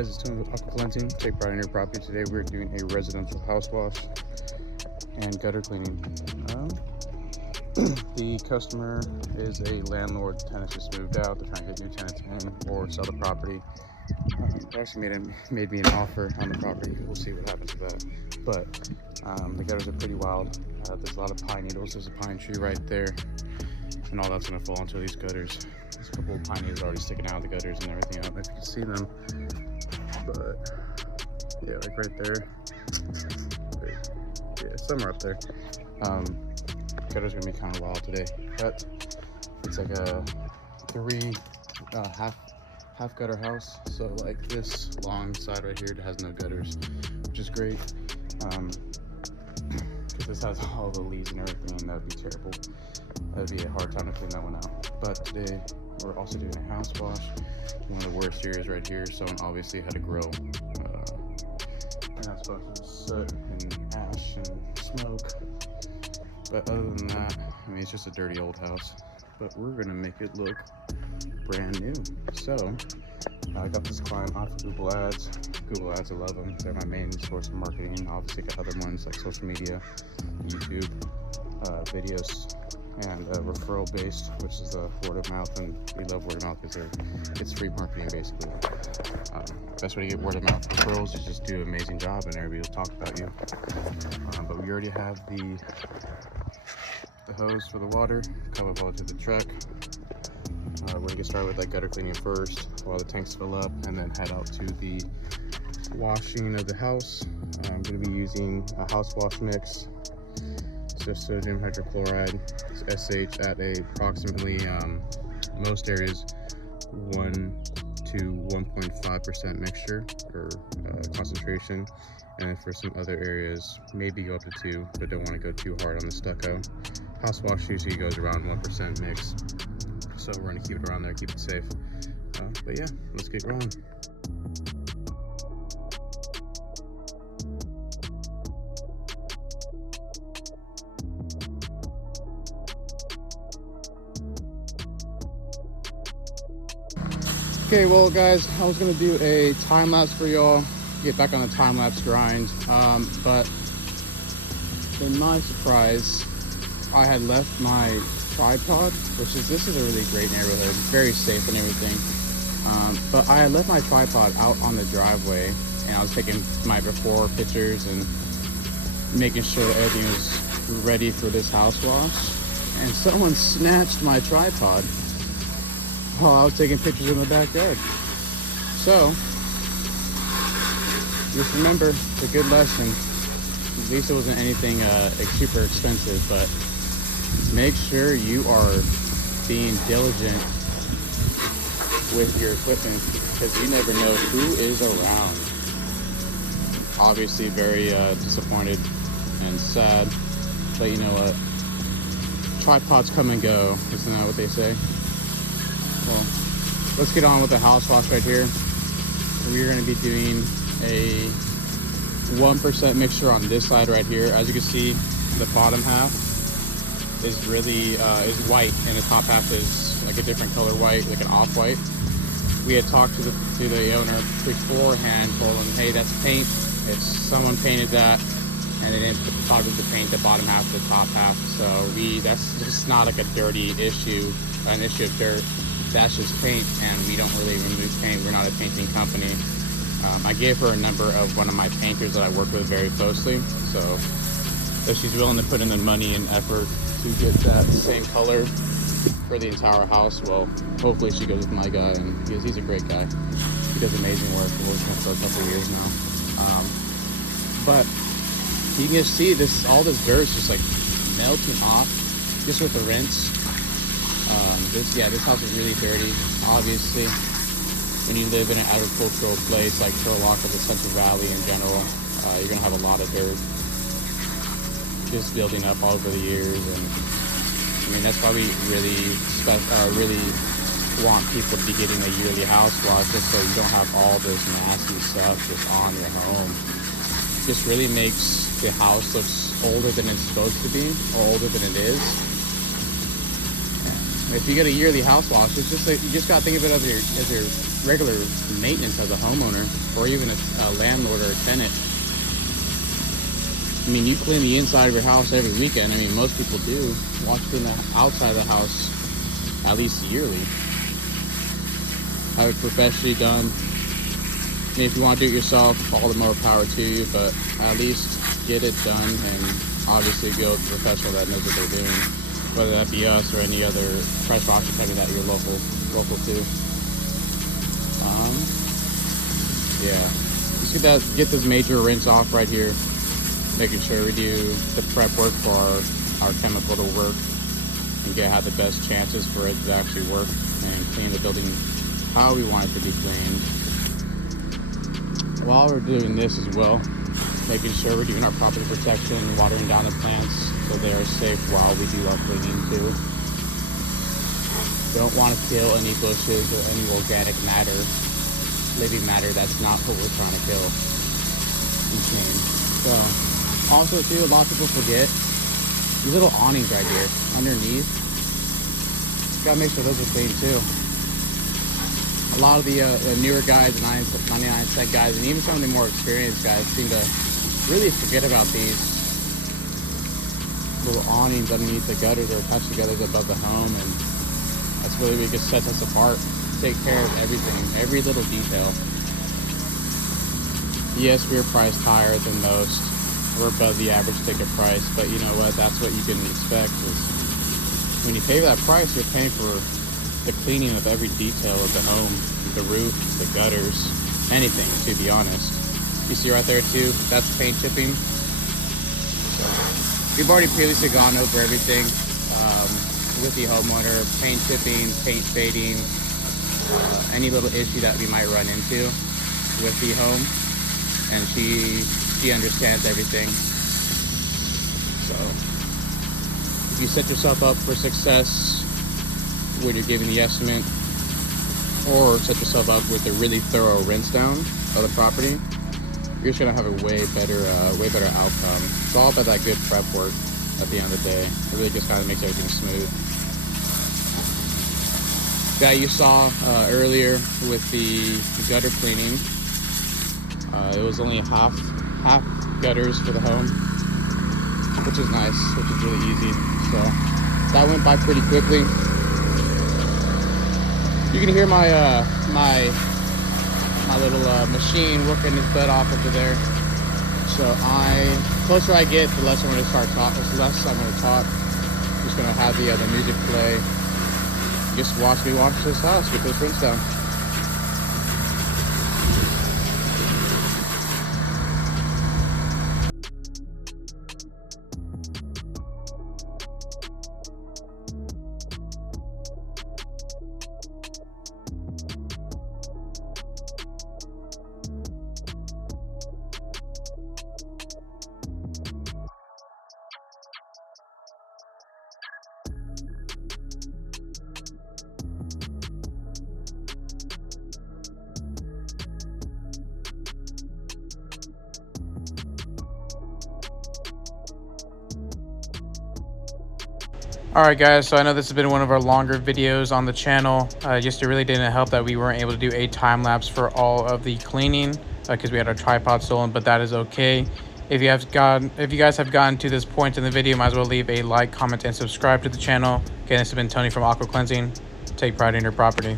Guys, it's Tony with Aqua Cleansing. Take pride in your property. Today we're doing a residential house wash and gutter cleaning. The customer is a landlord. The tenants just moved out. They're trying to get new tenants in or sell the property. They actually made me an offer on the property. We'll see what happens with that. But the gutters are pretty wild. There's a lot of pine needles. There's a pine tree right there, and all that's going to fall into these gutters. There's a couple of pine needles already sticking out of the gutters and everything. I don't know if you can see them, but yeah, like right there. Yeah, somewhere up there. Gutters gonna be kind of wild today, but it's like a half gutter house. So like this long side right here has no gutters, which is great. Because this has all the leaves and everything, and that'd be terrible. That'd be a hard time to clean that one out. But today we're also doing a house wash. One of the worst areas right here. Someone obviously had to grow. And that's about to soot and ash and smoke. But other than that, I mean, it's just a dirty old house. But we're gonna make it look brand new. So I got this client off of Google Ads. Google Ads, I love them. They're my main source of marketing. Obviously, got other ones like social media, YouTube, videos, and referral based, which is word of mouth. And we love word of mouth because it's free marketing basically. Best way to get word of mouth referrals is just do an amazing job and everybody will talk about you. But we already have the hose for the water, come up all to the truck. We're gonna get started with like gutter cleaning first while the tanks fill up, and then head out to the washing of the house. I'm gonna be using a house wash mix. So sodium hydrochloride, SH, at approximately most areas 1 to 1.5% mixture or concentration, and for some other areas maybe go up to 2, but don't want to go too hard on the stucco. House wash usually goes around 1% mix, so we're going to keep it around there, keep it safe. But yeah, let's get rolling. Okay, well guys, I was gonna do a time lapse for y'all, get back on the time lapse grind, but in my surprise, I had left my tripod, this is a really great neighborhood, very safe and everything, but I had left my tripod out on the driveway, and I was taking my before pictures and making sure that everything was ready for this house wash, and someone snatched my tripod while I was taking pictures in the backyard. So just remember the good lesson. At least it wasn't anything super expensive, but make sure you are being diligent with your equipment, because you never know who is around. Obviously very disappointed and sad, but you know what? Tripods come and go, isn't that what they say? Well, let's get on with the house wash right here. We're going to be doing a 1% mixture on this side right here. As you can see, the bottom half is really is white, and the top half is like a different color white, like an off-white. We had talked to the owner beforehand, told him, hey, that's paint. It's someone painted that, and they didn't bother to paint the bottom half of the top half. So that's just not like a dirty issue, an issue of dirt. That's just paint, and we don't really remove paint. We're not a painting company. I gave her a number of one of my painters that I work with very closely, so if she's willing to put in the money and effort to get that same color for the entire house, well, hopefully she goes with my guy, and he's a great guy. He does amazing work. We've worked with him for a couple of years now. But you can just see all this dirt is just like melting off just with the rinse. This house is really dirty. Obviously, when you live in an agricultural place like Turlock or the Central Valley in general, you're gonna have a lot of dirt just building up all over the years. And I mean, that's why we really want people to be getting a yearly house wash, just so you don't have all this nasty stuff just on your home. Just really makes the house look older than it's supposed to be, or older than it is. If you get a yearly house wash, it's just like, you just gotta think of it as your regular maintenance as a homeowner or even a landlord or a tenant. I mean, you clean the inside of your house every weekend. I mean, most people do. Why don't you clean the outside of the house at least yearly? Have it professionally done. I mean, if you want to do it yourself, all the more power to you, but at least get it done and obviously go with a professional that knows what they're doing, whether that be us or any other pressure washer company that you're local to. Yeah, just get this major rinse off right here, making sure we do the prep work for our chemical to work and have the best chances for it to actually work and clean the building how we want it to be cleaned. While we're doing this as well, making sure we're doing our property protection, watering down the plants so they are safe while we do our cleaning too. Don't want to kill any bushes or any organic matter, living matter. That's not what we're trying to kill and clean. So also too, a lot of people forget these little awnings right here underneath. Gotta make sure those are clean too. A lot of the newer guys, 99% guys, and even some of the more experienced guys seem to really forget about these little awnings underneath the gutters or attached to gutters above the home, and that's really what just sets us apart. Take care of everything, every little detail. Yes, we're priced higher than most. We're above the average ticket price, but you know what? That's what you can expect. Is when you pay for that price, you're paying for the cleaning of every detail of the home, the roof, the gutters, anything, to be honest. You see right there too, that's paint chipping. So we've already previously gone over everything with the homeowner, paint chipping, paint fading, any little issue that we might run into with the home, and she understands everything. So if you set yourself up for success when you're giving the estimate, or set yourself up with a really thorough rinse down of the property, you're just gonna have a way better outcome. It's all about that good prep work at the end of the day. It really just kind of makes everything smooth. That you saw earlier with the gutter cleaning, it was only half gutters for the home, which is nice, which is really easy. So that went by pretty quickly. You can hear my my little machine working its butt off over there. So the closer I get, the less I'm going to start talking. The less I'm going to talk. I'm just going to have the music play. Just watch me wash this house, get this rinse down. Alright guys, so I know this has been one of our longer videos on the channel. Just it really didn't help that we weren't able to do a time lapse for all of the cleaning because we had our tripod stolen, but that is okay. If you guys have gotten to this point in the video, might as well leave a like, comment, and subscribe to the channel. Again, this has been Tony from Aqua Cleansing. Take pride in your property.